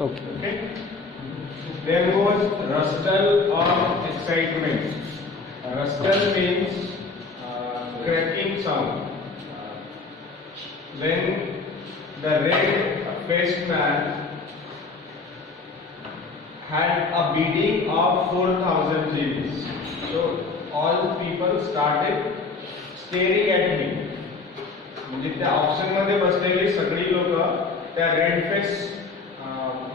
Okay. Okay. There was rustle of excitement. Rustle means cracking sound. When the red-faced man had a bidding of 4,000 rupees. So all people started staring at him. म्हणजे त्या option मध्ये बसलेली सगळी लोक त्या red face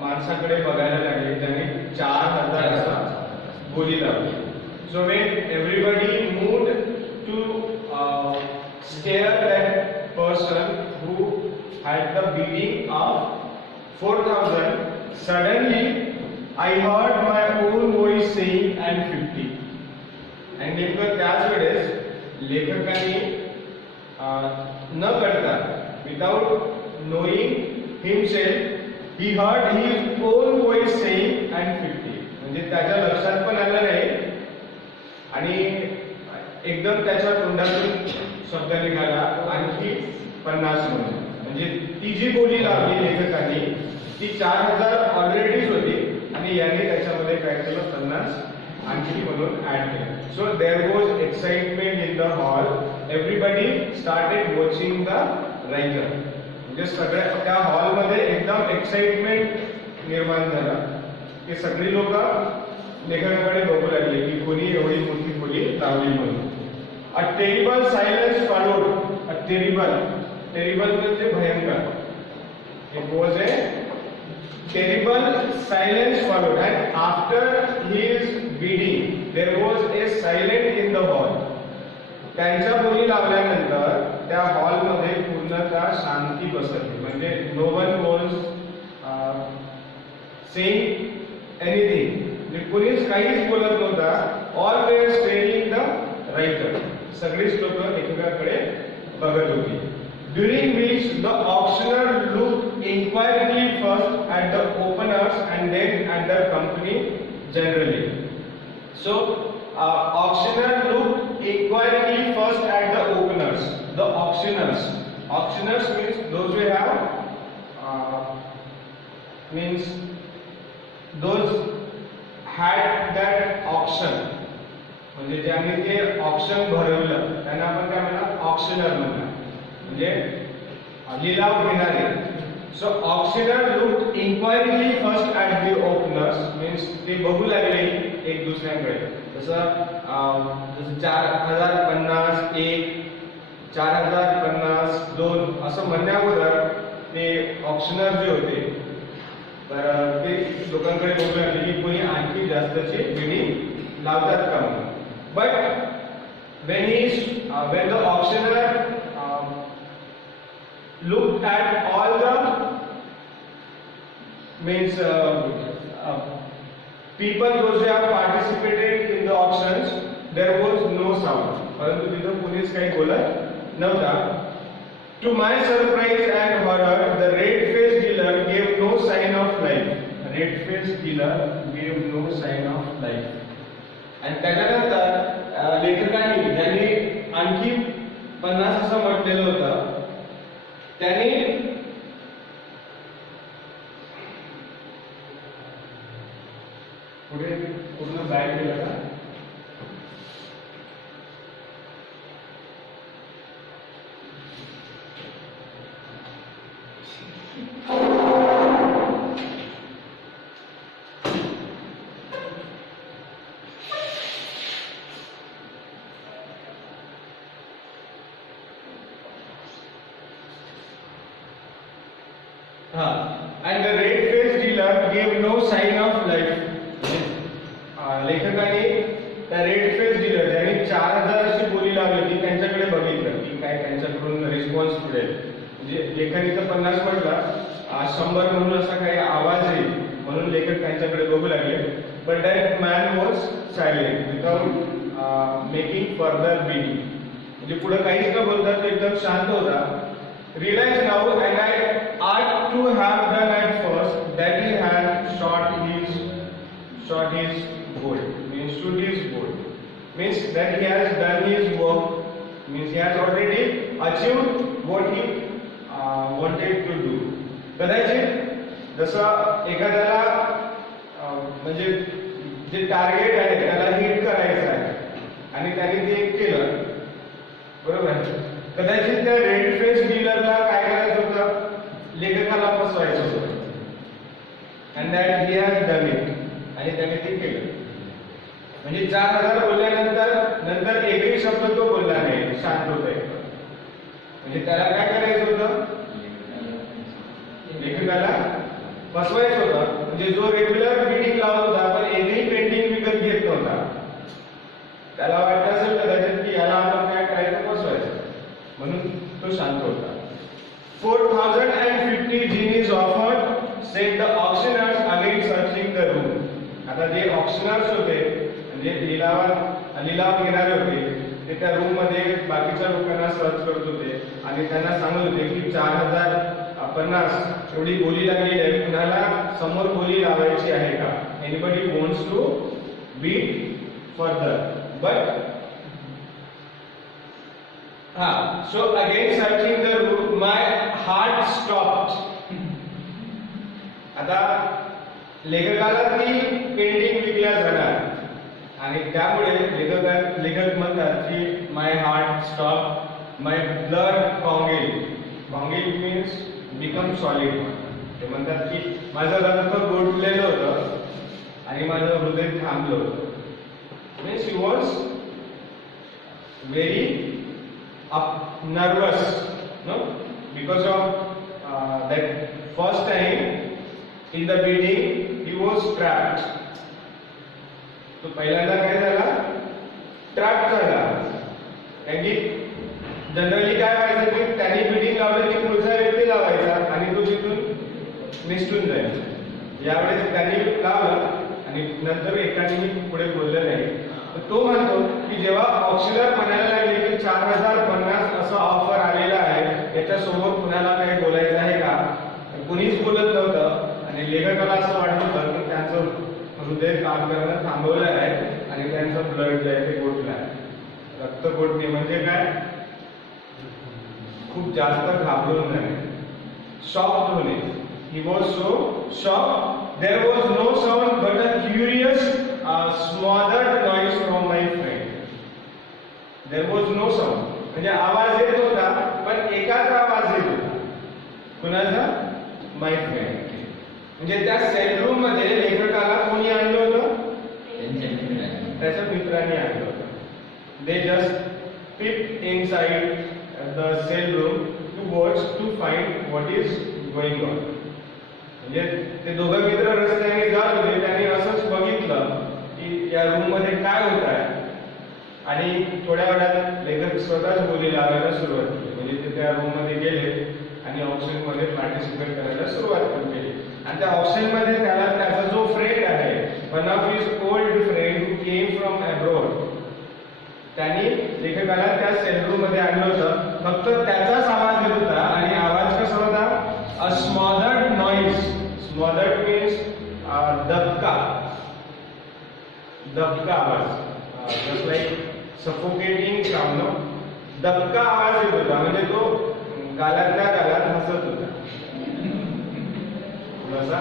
माणसाकडे बघायला लागले. त्याने 4,000 असा बोली लावली. So when everybody moved to stare that person who had the bidding of 4,000, suddenly I heard my own voice saying and 50. आणि नेमकं त्याच वेळेस लेखकाने न कळता without knowing himself he heard his own voice saying and 50. म्हणजे त्याच्या लक्षात पण आलं नाही आणि एकदम त्याच्या तोंडातून शब्द निघाला आणखी 50 म्हणजे ती जी बोली लावली लेखकाने ती 4,000 ऑलरेडीच होती आणि यांनी त्याच्यामध्ये काय केलं 50 आणखी म्हणून ऍड केलं. So there was excitement in the hall. Everybody started watching the writer. म्हणजे सगळ्या त्या हॉलमध्ये एकदम एक्साइटमेंट निर्माण झाला की सगळी लोक लेखकाकडे बघू लागली की कोणी एवढी मोठी बोली लावली म्हणून. A terrible silence followed. A terrible म्हणजे भयंकर. It was A terrible silence followed, and after his bidding there was a silence in the hall. त्यांच्या बोली लावल्यानंतर त्या हॉल मध्ये पूर्णतः शांती बसली. म्हणजे no one was saying anything. म्हणजे कोणीच काहीच बोलत नव्हता. All were staring the writer. सगळीच लोक लेखकाकडे बघत होती. During which the auctioneer looked inquiringly first at the openers and then at the company generally. So, auctioneer looked inquiringly first at the openers. The auctioneers. Auctioneers means those who have means those had that auction. म्हणजे ज्यांनी ते auction भरवलं त्यांना आपण काय म्हणणार auctioneer म्हणणार. म्हणजे लिलाव घेणारे. So auctioneer looked enquiringly first at the openers. Means ते बघू लागले एक दुसऱ्याकडे. जसं 4,050 1, 4,050 2 असं म्हणण्याअगोदर ते ऑक्शनर जे होते तर ते लोकांकडे बघू लागले की कोणी आणखी जास्तची बिडिंग लावतात का म्हणून. But when the auctioneer looked at all the means people those who have participated in the auctions, there was no sound. परंतु तिथं कोणीच काही बोलत नव्हता. To my surprise and horror, the red-faced dealer gave no sign of life. Red-faced dealer gave no sign of life. आणि त्याच्यानंतर लेखकाने ज्यांनी आणखी 50 असं म्हटलेलं होतं त्याने पुढे पूर्ण बॅक केलं का. And the red-faced dealer gave no sign of life. लेखकाने त्या रेड-फेस डीलर ज्यांनी 4,000 अशी बोली लावली होती त्यांच्याकडे बघितलं की काय त्यांच्याकडून रिस्पॉन्स मिळेल. म्हणजे लेखकाने तर 50 म्हटला 100 म्हणून असा काही आवाज येईल म्हणून लेखक त्यांच्याकडे बघू लागले. But that man was silent without making further bidding. म्हणजे पुढे काहीच न बोलता तो एकदम शांत होता. Realize now, and I ought to have done at first, that he had shot his goal. Means shoot his goal. Means that he has done his work. Means he has already achieved what he wanted to do. कदाचित जसं एखाद्याला म्हणजे जे target आहे त्याला hit करायचं आहे आणि त्याने ते केलं, बरोबर आहे. कदाचित त्या रेड फेस डीलरला काय करायचं होतं, लेखकाला फसवायचं होतं, and that he has done it, आणि त्याने ते केलं. म्हणजे 4000 बोलल्यानंतर एकही शब्द तो बोलला नाही, शांत होता. म्हणजे त्याला काय करायचं होतं, लेखकाला फसवायचं होतं. म्हणजे जो रेग्युलर मीटिंग लावत होता पण एकही पेंटिंग विकत घेत नव्हता, त्याला वाटत असेल कदाचित की याला आपण काय करायचं, फसवायचं, म्हणून तो शांत होता. 4050 genies offered, said the auctioneers again searching the room. आता जे ऑक्शनर्स होते म्हणजे लिलाव घेणारे होते ते त्या रूम मध्ये बाकीच्या लोकांना सर्च करत होते आणि त्यांना सांगत होते की 4050 एवढी बोली लागलेली आहे, कुणाला समोर बोली लावायची आहे का, anybody wants to beat further. But so again searching the room, my heart stopped. आता लेखकाला ती पेंटिंग विकल्या जाणार आणि त्यामुळे लेखक म्हणतात की माय हार्ट स्टॉप, माय ब्लड कॉंगेल मीन्स बिकम सॉलिड. ते म्हणतात की माझं रक्त गोठलेलं होतं आणि माझं हृदय थांबलं होतं. Means he was very nervous, no, because of that first time in the meeting he was trapped. तो पहिल्यांदा काय झाला, ट्रॅप झाला. कारण की जनरली काय व्हायचं की त्यांनी मीटिंग लावलं की पुढचा व्यक्ती लावायचा आणि तो तिथून निसटून जायचा. यावेळेस त्यांनी लावलं आणि नंतर एकाने पुढे बोललं नाही. तो म्हणतो की जेव्हा ऑक्शनर म्हणायला लागले की 4050 असं ऑफर आलेला आहे, याच्यासमोर कुणाला काही बोलायचं आहे का, कुणीच बोलत नव्हतं आणि लेखकाला असं वाटत होतं की त्यांचं हृदय काम करणं थांबवलं आहे आणि त्यांचं ब्लड जे आहे ते गोठलं आहे. रक्त गोठणे म्हणजे काय, खूप जास्त घाबरून जाणे, शॉक्ड होणे. He was so shocked. There was no sound but a curious smothered noise from my friend. There was no sound. म्हणजे आवाज येत होता पण एकाच आवाज येत होता, कुणाचा, माय फ्रेंड. म्हणजे त्या सेल रूम मध्ये लेखकाला कोणी आणलं होतं, त्याच्या मित्रांनी आणलं होतं. They just peeped inside the cell room to watch, to find what is going on. म्हणजे ते दोघं मित्र रस्त्याने जात होते, त्यांनी असंच बघितलं की या रूम मध्ये काय होत आहे आणि थोड्या वेळात लेखक स्वतःच बोली लावायला सुरुवात केली. म्हणजे ते त्या रूम मध्ये गेले आणि ऑप्शन मध्ये पार्टिसिपेट करायला सुरुवात केली. आणि त्या ऑप्शन मध्ये त्याला त्याचा जो फ्रेंड आहे, one of his old friend who came from abroad, त्यांनी लेखकाला त्या सेल रूम मध्ये आणलं होतं. फक्त त्याचाच आवाज येत होता आणि आवाज कसा होता, अ स्मॉदर्ड नॉइज. स्मॉदर्ड मीन्स दबका आवाज, जस्ट लाईक सफोकेटिंग साऊंड. दबका आवाज येत होता म्हणजे तो गालातल्या गालात हसत होता, थोडासा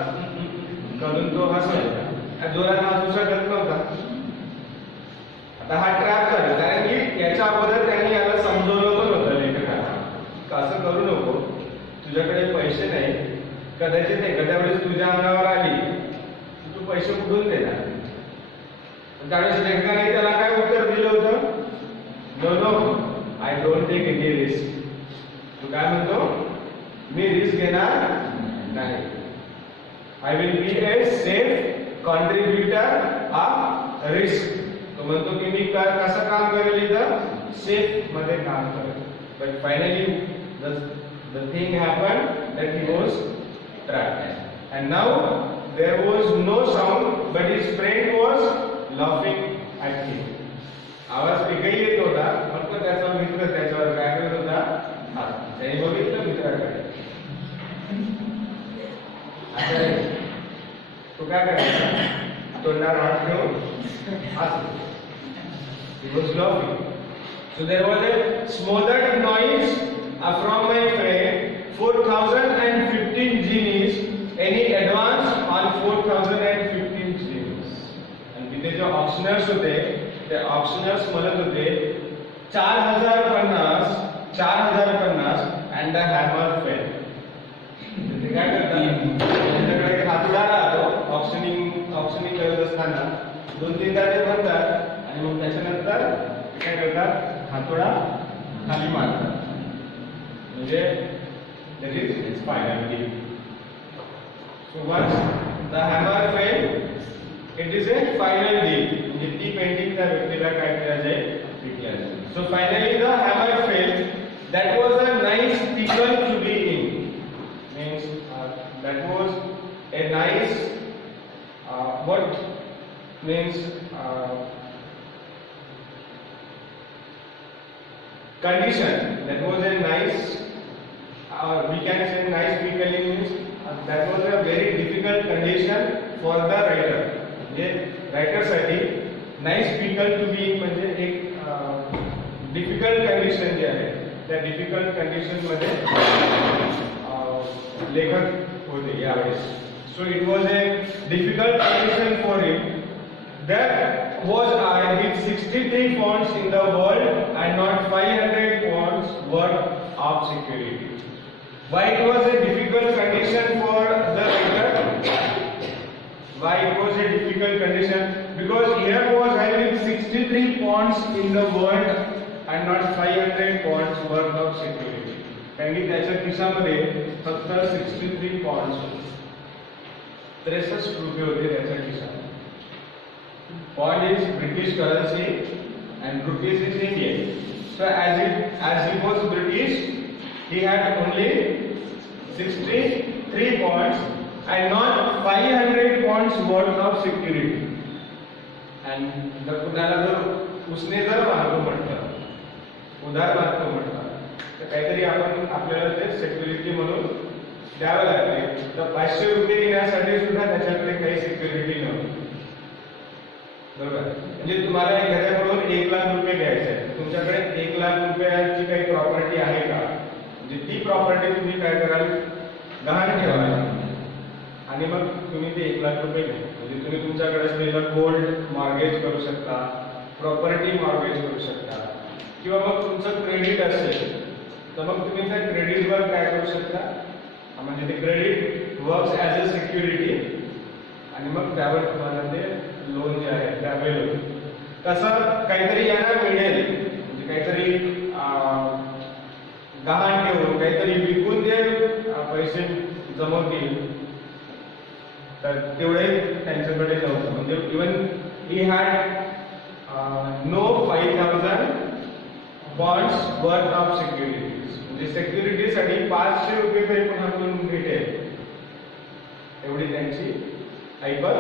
करून तो हसत होता, जोरात हसू शकत नव्हता. आता हा ट्रॅप झाला, कारण की याच्या अगोदर त्यांनी याला समजवलं पण होतं लेखकाला, असं करू नको, तुझ्याकडे पैसे नाही, कदाचित एखाद्या वेळेस तुझ्या अंगावर आली तू पैसे कुठून देणार. त्यावेळेस लेखकाने त्याला काय उत्तर दिलं होतं, no no, I don't take any risk. तू काय म्हणतो, मी रिस्क घेणार नाही. I will be a safe contributor of risk. तो म्हणतो की मी कसं काम करेल, इथं सेफ मध्ये काम करेल. But finally the thing happened that he was trapped, and now there was no sound but his friend was laughing at him. आवाज एकही येत होता, फक्त त्याचा मित्र त्याच्यावर काय करत होता, त्याने बघितलं मित्राकडे. आता तो काय करायचा, तोंडावर हात ठेवून हसत. He was laughing. So there was a smothered noise from my friend. 4015 genies any advance on 4015 gems. आणि तिथे जे ऑप्शनर्स होते ते ऑप्शनर्स म्हणत होते 4050 and the hammer fell. ते काय करतात त्यांच्याकडे हातोडा राहतो ऑप्शनिंग करत असताना 2-3दा ते म्हणतात आणि मग त्याच्यानंतर काय करतात हातोडा खाली मारतात म्हणजे that is its final deal. So once the hammer fell, it is a final deal. म्हणजे ती पेंटिंग त्या व्यक्तीला काय केलं जाईल विकल्या जाईल. So finally the hammer fell. That was a nice pickle to be in. Means that was a nice what means condition. That was a nice we can say nice pickling means that was a very difficult condition for the writer. म्हणजे writer साठी nice pickle to be म्हणजे एक difficult condition जी आहे त्या difficult condition मध्ये लेखक होते यावेळेस. So it was a difficult condition for him. That was I with 63 fonts in the world and not 500 fonts worth of security. Why it was a difficult condition for the writer? Why it was a difficult condition? Because here was I with 63 fonts in the world and not 500 fonts worth of security. कारण की त्याच्या खिशामध्ये फक्त 63 fonts होते. 63 रुपये होते त्याच्या खिशात. Pound is British currency and rupees is Indian. So as he was British, he had only 63 pounds and not 500 pounds worth of security. And जर कुणाला जर उसने जर मागतो म्हटलं, उधार मागतो म्हटलं, तर काहीतरी आपण आपल्याला ते सिक्युरिटी म्हणून द्यावं लागते. तर 500 रुपये देण्यासाठी सुद्धा त्याच्याकडे काही सिक्युरिटी नव्हती. बरोबर. म्हणजे तुम्हाला एखाद्याकडून 1 लाख रुपये घ्यायचे आहे, तुमच्याकडे 1 लाख रुपयाची काही प्रॉपर्टी आहे का? म्हणजे ती प्रॉपर्टी तुम्ही काय कराल गहाण ठेवाल आणि मग तुम्ही ते 1 लाख रुपये घ्या. म्हणजे तुम्ही तुमच्याकडे असलेलं गोल्ड मॉर्गेज करू शकता, प्रॉपर्टी मॉर्गेज करू शकता, किंवा मग तुमचं क्रेडिट असेल तर मग तुम्ही त्या क्रेडिटवर काय करू शकता, म्हणजे ते credit works as a security आणि मग त्यावर तुम्हाला ते लोन जे आहे ते अवेल होते. कसं काहीतरी यांना मिळेल म्हणजे काहीतरी गहाण ठेवून काहीतरी विकून ते पैसे जमवतील तर तेवढे त्यांच्याकडे नव्हतं. म्हणजे even he had no 5000 bonds worth of securities. म्हणजे सिक्युरिटीसाठी 500 रुपये तरी पण आपण भेटेल एवढी त्यांची ऐपत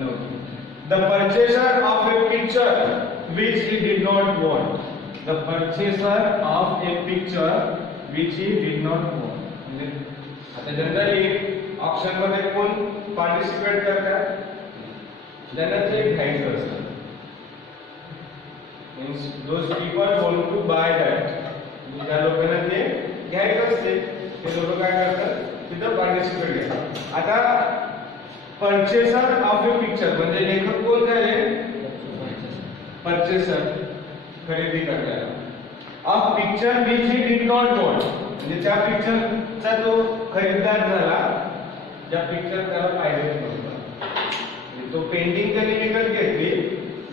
नव्हती. The purchaser of a picture which he did not want. The purchaser of a picture which he did not want. म्हणजे आता जनरली ऑक्शन मध्ये कोण पार्टिसिपेट करतात? ज्यांना ते घ्यायचं असतं. Means those people want to buy that. ज्या लोकांना ते घ्यायचं असते ते लोक काय करतात तिथं पार्टिसिपेट करतात. आता पर्चेसर ऑफ ए पिक्चर म्हणजे लेखक कोण झाले? पर्चेसर खरेदी करणारा. Of picture which he did not want म्हणजे त्या पिक्चरचा तो खरेदीदार झाला ज्या पिक्चर त्याला पाहिजे नव्हता. तो पेंटिंग त्याने विकत घेतली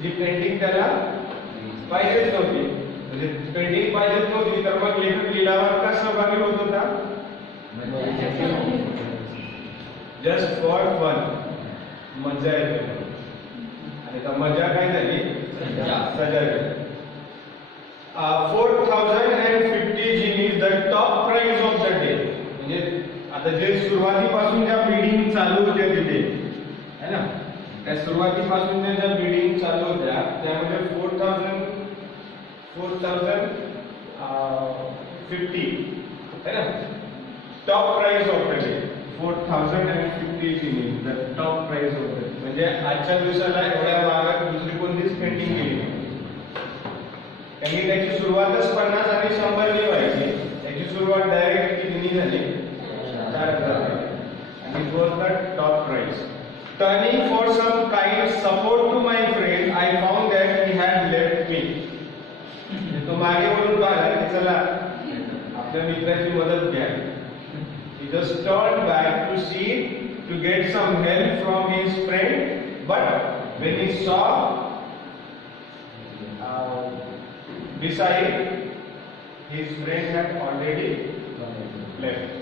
जी पेंटिंग त्याला पाहिजेच नव्हती. म्हणजे पेंटिंग पाहिजेच नव्हती तर मग लेखक लिलावात का सहभागी होत होता? जस्ट फॉर फन, मजा येते आणि त्या मजा काय झाली सजा झाली. 4050 guineas the top price of the day. म्हणजे आता जे सुरुवातीपासून ज्या बिडिंग चालू होत्या तिथे है ना, त्या सुरुवातीपासून ज्या बिडिंग चालू होत्या त्यामध्ये 4050 है ना top price of the day. 4050 guineas the top price of the day. म्हणजे आजच्या दिवसाला एवढ्या महागात दुसरी कोणतीच पेंटिंग केली नाही. कारण त्याची सुरुवातच 50 आणि 100 ने व्हायची. त्याची सुरुवात डायरेक्ट किती झाली 4000 आणि It was the top prize. Turning for some kind support to my friend, I found that he had left me. तो मागे वळून पाहिला की चला आपल्या मित्राची मदत घ्या. He just turned back to see to get some help from his friend, but when he saw beside his friend had already left.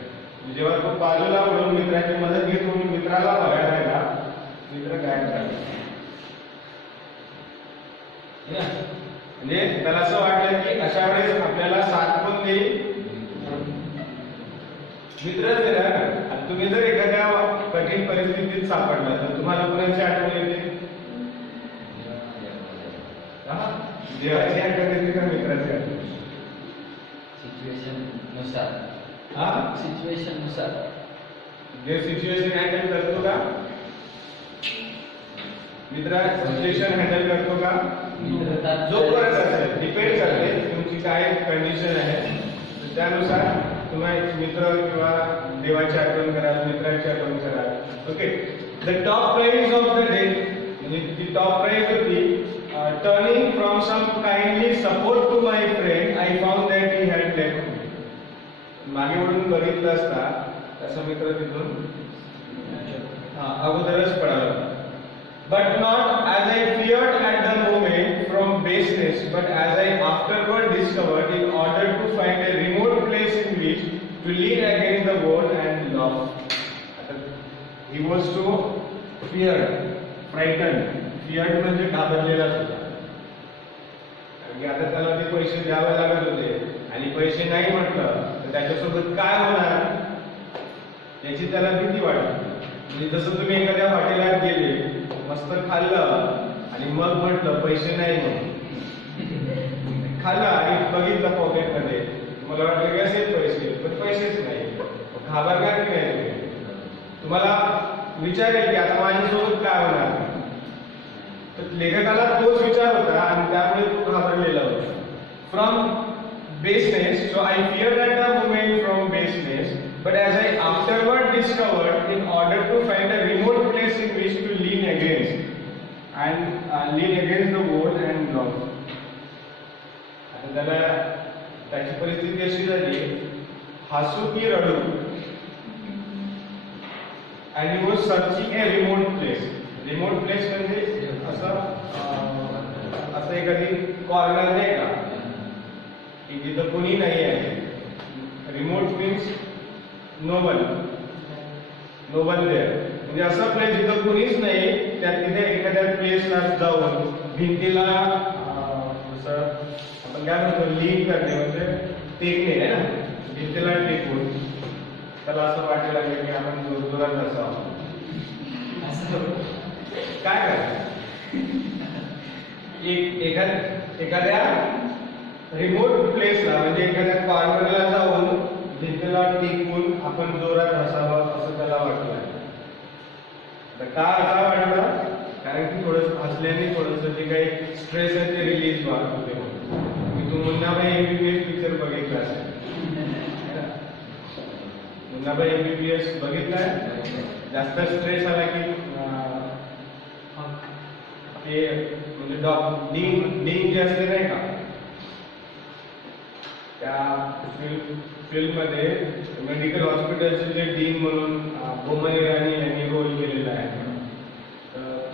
जेव्हा तो बाजूला वळून मित्राची मदत घेतो मित्राला बघायला गेला, मित्र गायब झाला. म्हणजे त्याला असं वाटलं की अशा वेळेस आपल्याला साथ पण देईल मित्रच देणार. तुम्ही जर एखाद्या कठीण परिस्थितीत सापडला तर तुम्हाला कोणाची आठवण येते? देवाची आठवण येते का मित्राची आठवण? सिच्युएशन नुसार. सिच्युएशन नुसार देव सिच्युएशन हँडल करतो का? मित्र सिच्युएशन हँडल करतो का? जो करत असेल डिपेंड करते तुमची काय कंडिशन आहे त्यानुसार तुम्ही मित्र किंवा देवाची आठवण कराल, मित्राची आठवण कराल. Okay. The top prize of the day म्हणजे ती टॉप प्राइज होती turning from some kindly support to my friend I found that he had left me. मागे वळून बघितलं असता त्याचा मित्र तिथून अगोदरच पळाला. But not as I feared at the moment from baseness, but as I afterward discovered in order to find a remote place in which to lean against the wall and laugh. He was so feared, frightened. Feared म्हणजे घाबरलेलाच होता. आणि आता त्याला ते पैसे द्यावे लागत होते आणि पैसे नाही म्हटलं तर त्याच्यासोबत काय होणार याची त्याला भीती वाटली. म्हणजे जसं तुम्ही एखाद्या हॉटेलात गेले, मस्त खाल्लं आणि मग म्हटलं पैसे नाही म्हणून खाल्लं आणि बघितलं पॉकेटमध्ये, मला वाटलं की असेल पैसे पण पैसेच नाही, घाबरणार की नाही तुम्ही? तुम्हाला विचारेल की आता माझ्यासोबत काय होणार? तर लेखकाला तोच विचार होता आणि त्यामुळे तो घाबरलेला होता. From baseness, so I feared at the moment from baseness, but as I afterward discovered, in order to find a remote place in which to lean against the wall and laugh. आता त्याला त्याची परिस्थिती अशी झाली, हसू की रडू, and he was searching a remote place. Remote place म्हणजे असं एखादी कॉर्नर नाही का की जिथं कोणी नाही आहे. रिमोट मीन्स नोबल देअर म्हणजे असा प्लेस जिथं कोणीच नाही, त्या तिथे एखाद्या प्लेसला जाऊन भिंतीला आपण काय म्हणतो लीन करणे म्हणजे टेकणे आहे ना, भिंतीला टेकून त्याला असं वाटायला लागलं की आपण जोरजोरात असावं. काय करायचं? एखाद्या रिमोट प्लेसला म्हणजे एखाद्या कॉर्नरला जाऊन भिंतीला टिकून आपण जोरात हसावं असं त्याला वाटलं. तर का असा वाटला? कारण की थोडंसं हसल्याने थोडंसं जे काही स्ट्रेस आहे ते रिलीज होते. मी तू मुन्नाभाई MBBS पिक्चर बघितला असेल. मुन्नाभाई MBBS बघितलाय? जास्त स्ट्रेस आला की ते म्हणजे डीन जे असते नाही का, त्या फिल्म मध्ये मेडिकल हॉस्पिटलचे जे डीन म्हणून बोमन इराणी यांनी रोल केलेला आहे.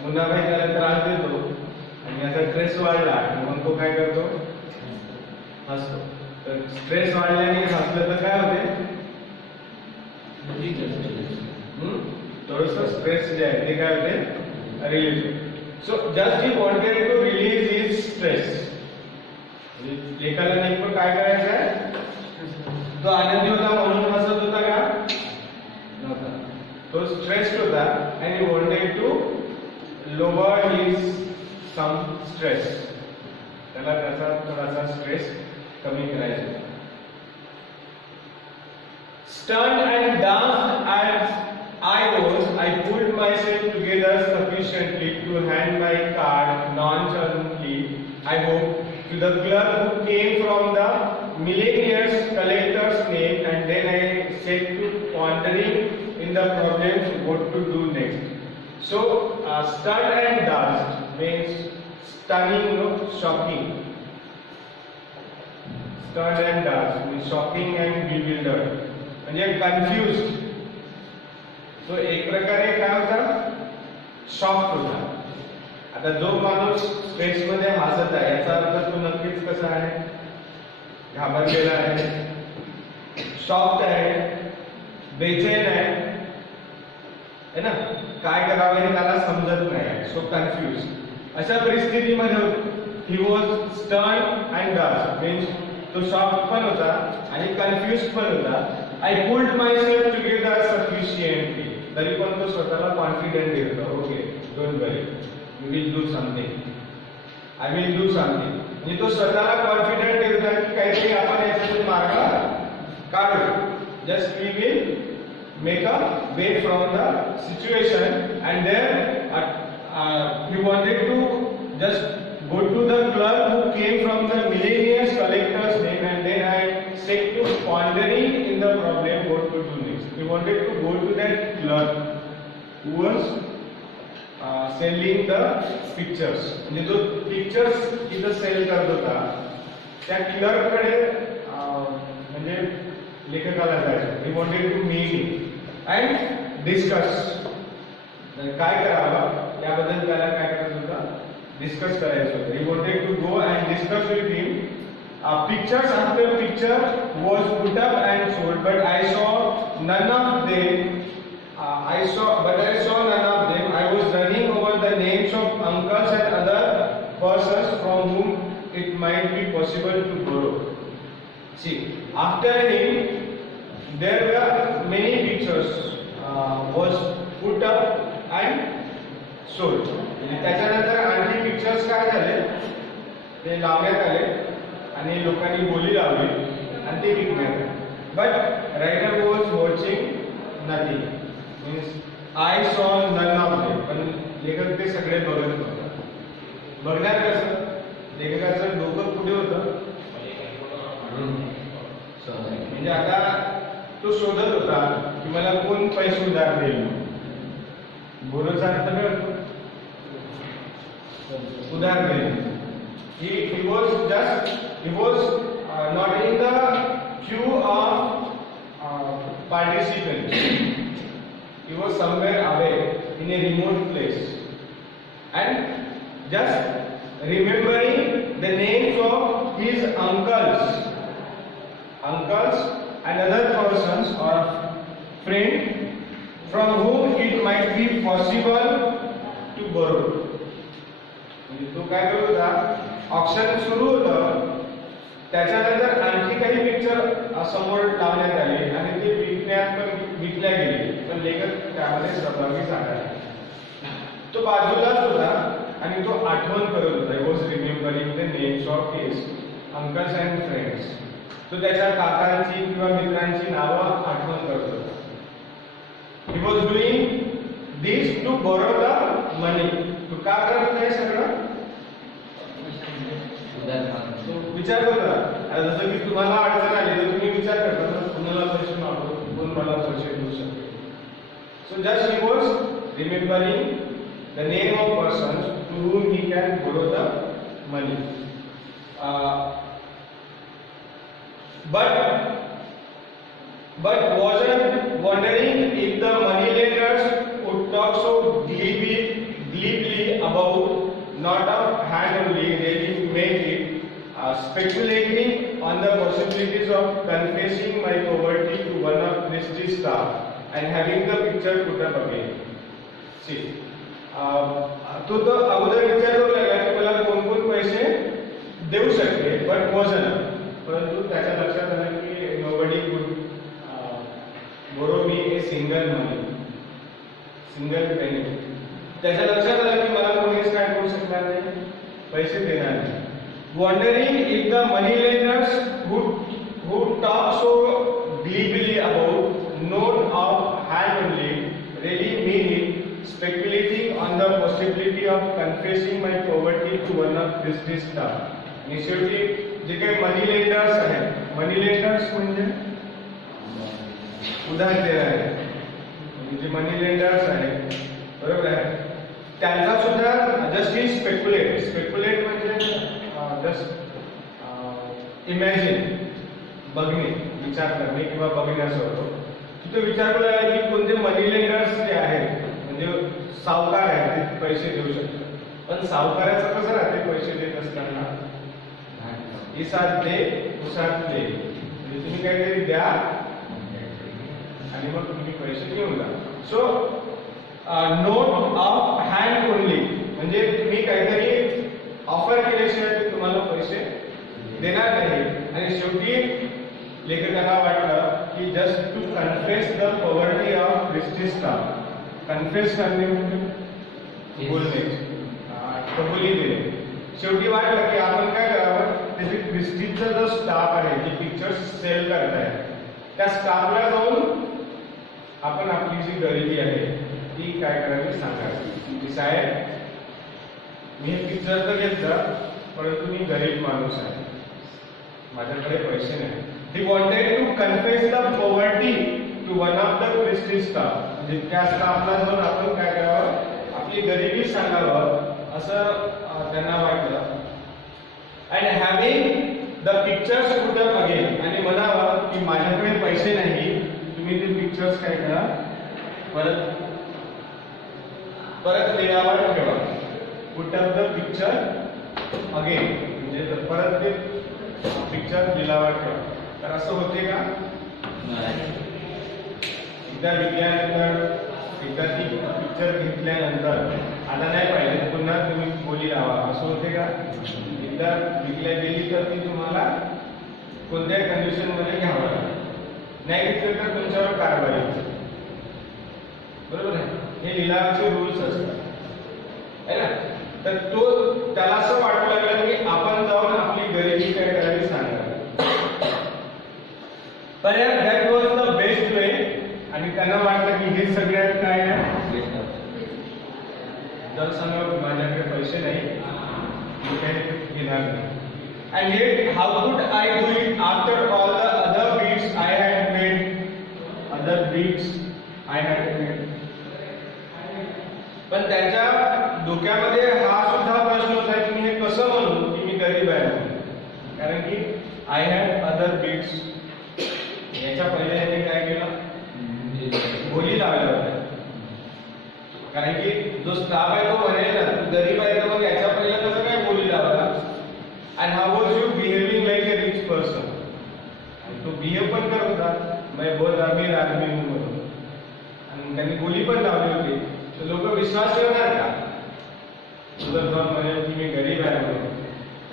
मुन्नाभाई त्याला त्रास देतो आणि याचा स्ट्रेस वाढला मग तो काय करतो? हसतो. तर स्ट्रेस वाढल्याने हसलं तर काय होते? थोडंसं स्ट्रेस जे आहे ते काय होते? रिलीज होते. So just he wanted to release his stress. लेखाला नेमकं काय करायचं आहे? तो आनंदी होता म्हणून हसत होता का? नव्हता. तो स्ट्रेस्ड होता and he wanted to lower his some stress. त्याला त्याचा थोडासा स्ट्रेस कमी करायचा. Stunned and danced as I was, I pulled myself together sufficiently to hand my card nonchalantly, I hope, to the clerk who came from the millionaire's collector's name, and then I set to pondering in the problem So stun and dust means stunning, no, shocking. Stun and dust means shocking and bewildered, म्हणजे confused. तो एक प्रकारे काय होता, shock होता. आता जो माणूस स्पेस मध्ये हसत आहे याचा अर्थ तो नक्कीच कसा आहे, घाबरलेला आहे, शॉक्ड आहे, बेचैन आहे ना, काय करावे हे त्याला समजत नाही, सो कन्फ्यूज. अशा परिस्थितीमध्ये he was stern and dust means तो शॉक पण होता आणि कन्फ्यूज पण होता. I pulled myself together sufficiently, तरी पण तो स्वतःला कॉन्फिडंट देत होता. Okay, don't worry, we will do something, I will do something. म्हणजे तो स्वतःला कॉन्फिडंट देत होता की काहीतरी आपण याच्यातून मार्ग काढू. Just we will make a way from the situation, and then he wanted to just go to the clerk who came from the miscellaneous collector's name, and then I set to pondering in the problem what to do next. He wanted to go to that clerk who was selling the pictures. म्हणजे जो pictures इथं sale करत होता त्या clerk कडे म्हणजे लेखकाला जायचं. He wanted to meet him and discuss. काय करावं याबद्दल त्याला काय करायचं होतं, डिस्कस करायचं होतं. He wanted to go and discuss with him. Pictures after picture was put up and sold, but I saw none of them. I saw none of them. I was running over the names of uncles and other persons from whom it might be possible to borrow. See, after him there were many pictures was put up and sold. त्याच्यानंतर आणखी pictures काय झाले ते लावण्यात आले आणि लोकांनी बोली लावली आणि ते विकण्यात आले. But writer was watching nothing, means I saw none of them. पण लेखक ते सगळे बघत होता. बघण्यात कसं, लेखकाचं डोकं पुढे होतं, म्हणजे आता तो शोधत होता की मला कोण पैसे उधार देईल. बोरोचा अर्थ कळतो, उधार देईल. He was not in the queue of participants. He was somewhere away in a remote place and just remembering the names of his uncles and other persons or friend from whom it might be possible to borrow. तो काय करत होता, auction सुरू होतं, त्याच्यानंतर आणखी काही picture समोर लावण्यात आले आणि ते विकल्या गेले, पण लेखक त्यामध्ये सहभागी झाला नाही. तो बाजूलाच होता आणि तो आठवण करत होता. He was remembering the names of his uncles and friends. तो त्याच्या काकांची किंवा मित्रांची नावं आठवण करत होता. He was doing this to borrow the money. तो का करत आहे सगळं, तो विचार करता. जसं की तुम्हाला अडचण आली तर तुम्ही विचार करता तर कुणाला पैसे मागतो, कोण मला पैसे देऊ शकेल. So just he was remembering the name of persons to whom he can borrow the money. But wasn't wondering if the moneylenders would talk so glibly about not a hand only, really make it, speculating on the possibilities of confessing my poverty to one of Christie's staff and having the picture put up again. See, तो अगोदर विचार करू लागला की मला कोण कोण पैसे देऊ शकते, बट wasn't. परंतु त्याच्या लक्षात आलं की nobody could borrow me a single penny. त्याच्या लक्षात आलं की मला कोणीच काय करू शकणार नाही, पैसे देणार नाही. Wondering if the moneylenders who talk so glibly about note of hand only really mean it, speculating on the possibility of confessing my poverty to one of Christie's staff. आणि शेवटी जे काही मनी लेंडर्स आहेत, मनी लेंडर्स म्हणजे उधार देणारे, म्हणजे मनी lenders आहेत बरोबर आहे. त्यांचा सुद्धा जस्ट ही स्पेक्युलेट म्हणजे जस्ट इमॅजिन, बघणे, विचार करणे किंवा बघणे असं होतो. तिथे विचार करू लागला की कोणते मनी लेंडर्स जे आहेत म्हणजे सावकार आहेत ते पैसे देऊ शकतात. पण सावकाराचं कसं राहते पैसे देत असताना इसात दे उसात दे, म्हणजे तुम्ही काहीतरी द्या आणि मग तुम्ही पैसे घेऊन जा. So note of hand only, म्हणजे तुम्ही काहीतरी ऑफर केल्याशिवाय तुम्हाला पैसे देणार नाही. आणि शेवटी लेखकाला वाटलं की just to confess the poverty of Christie staff, confess करणे म्हणजे बोलणे, कबुली देणे. शेवटी वाटलं की आपण काय करावं, त्याची क्रिस्टीचा जो स्टाफ आहे जे पिक्चर्स सेल करत आहे त्या स्टाफला जाऊन आपण आपली जी गरिबी आहे ती काय करावी सांगावी की साहेब मी हे पिक्चर तर घेतलं परंतु मी गरीब माणूस आहे, माझ्याकडे पैसे नाही. He wanted to confess the poverty to one of the Christian staff, म्हणजे त्या स्टाफला जाऊन आपण काय करावं, आपली गरिबी सांगावं असं त्यांना वाटलं. And having the pictures put up again, आणि म्हणावं की माझ्याकडे पैसे नाही, तुम्ही ते पिक्चर्स काय करा परत लिलावात ठेवा. Put up the picture again, म्हणजे परत ते पिक्चर लिलावात ठेवा. तर असं होते का? एकदा विकल्यानंतर, एकदा ती पिक्चर घेतल्यानंतर आता नाही पाहिजे पुन्हा तुम्ही बोली लावा असं होते का? एकदा विकल्या गेली तर ती तुम्हाला कोणत्याही कंडिशन मध्ये घ्यावं लागेल, नाही घेतलं तर तुमच्यावर कारवाई होते. बरोबर आहे, हे लिलावाचे रूल्स असतात है ना. तर तो त्याला असं वाटू लागलं की आपण जाऊन आपली गरिबी काय करावी सांगावी. तर that was the best way. आणि त्यांना वाटलं की हे सगळ्यात काय आहे, जर सांगा माझ्याकडे पैसे नाही मी काही घेणार नाही. And yet, how could I do it after all the other beats I had made? Other beats I had made. पण त्यांच्या डोक्यामध्ये हा सुद्धा प्रश्न होता की मी हे कसं म्हणू की मी गरीब आहे, कारण की I had other beats. याच्या पहिले यांनी काय केलं, बोली लावल्या होत्या. कारण की जो स्टाफ आहे तो म्हणेल ना तू गरीब आहे तर मग याच्या पहिले कसं काय बोली लावला. And how was you behaving like a rich person? आणि तो बिहेव पण करत होता, मैं बहुत अमीर आदमी हूं म्हणून, आणि त्यांनी बोली पण लावली होती. तर लोक विश्वास ठेवणार का? तुझं जाऊन म्हणेल की मी गरीब आहे म्हणून,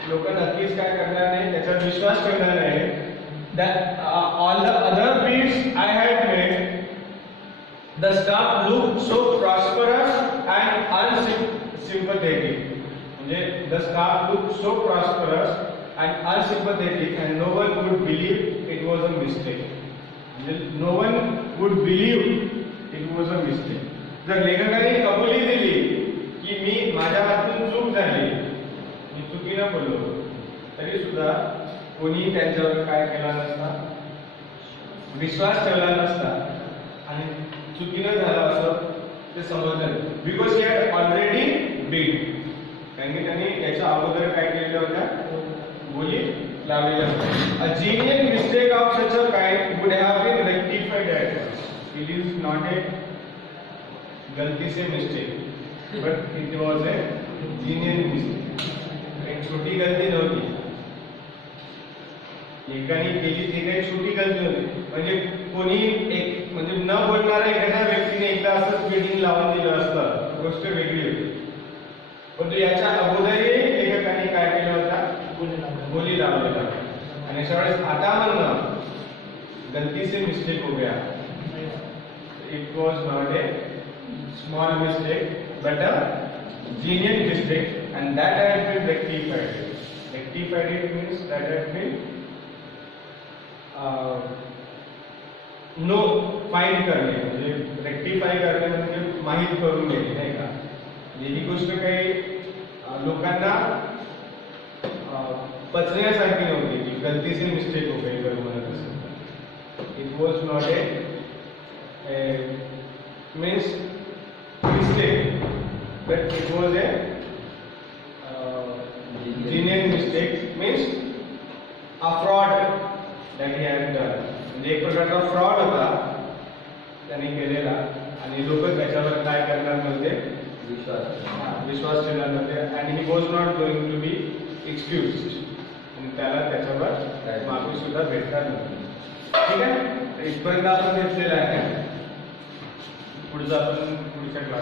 लोक नक्कीच काय करणार नाही, त्याच्यात विश्वास ठेवणार नाही. That all the other beats I had made, the staff looked so prosperous and unsympathetic. म्हणजे the staff looked so prosperous and unsympathetic, and no one would believe it was a mistake. म्हणजे no one would believe it was a mistake. जर लेखकाने कबुली दिली की मी माझ्या हातून चूक झाली, मी चुकीनं बोललो, तरी सुद्धा कोणी त्यांच्यावर काय केला नसता, विश्वास ठेवला नसता आणि चुकीनं झालं असं ते समजलं. Because he had already beat, कारण की त्यांनी याच्या अगोदर काय केलेल्या होत्या, बोली लावलेल्या होत्या. A genial mistake of such a kind would have been rectified at first. It is not a गलती से mistake, but it was a genial mistake. एक छोटी गलती नव्हती, एकाने केली ती काही छोटी गलती होती. म्हणजे कोणी एक म्हणजे न बोलणाऱ्या एखाद्या व्यक्तीने एकदा असंच बिल्डिंग लावून दिलं असतं, गोष्ट वेगळी होती. परंतु याच्या अगोदरही लेखकाने काय केलं होता, बोली लावलेला. आणि अशा वेळेस आता म्हणणं गलती से मिस्टेक हो गया, it was not a small mistake but a genial mistake, and that has been rectified. Rectified it means that has been no find करणे, म्हणजे रेक्टिफाय करणे म्हणजे माहीत करून घेणे, नाही का. ही गोष्ट काही लोकांना पचण्यासारखी नव्हती की गलती से मिस्टेक हो गई जर म्हणत असेल. It was not A means mistake. but it was a genuine mistake, means a fraud that he had done. म्हणजे एक प्रकारचा फ्रॉड होता त्याने केलेला आणि लोक त्याच्यावर काय करणार नव्हते, विश्वास ठेवणार नव्हते. आणि he was not going to be excuse आणि त्याला त्याच्यावर माफी सुद्धा भेटणार नव्हती. ठीक आहे, इथपर्यंत आपण घेतलेलं आहे. पुढचं आपण पुढच्या क्लास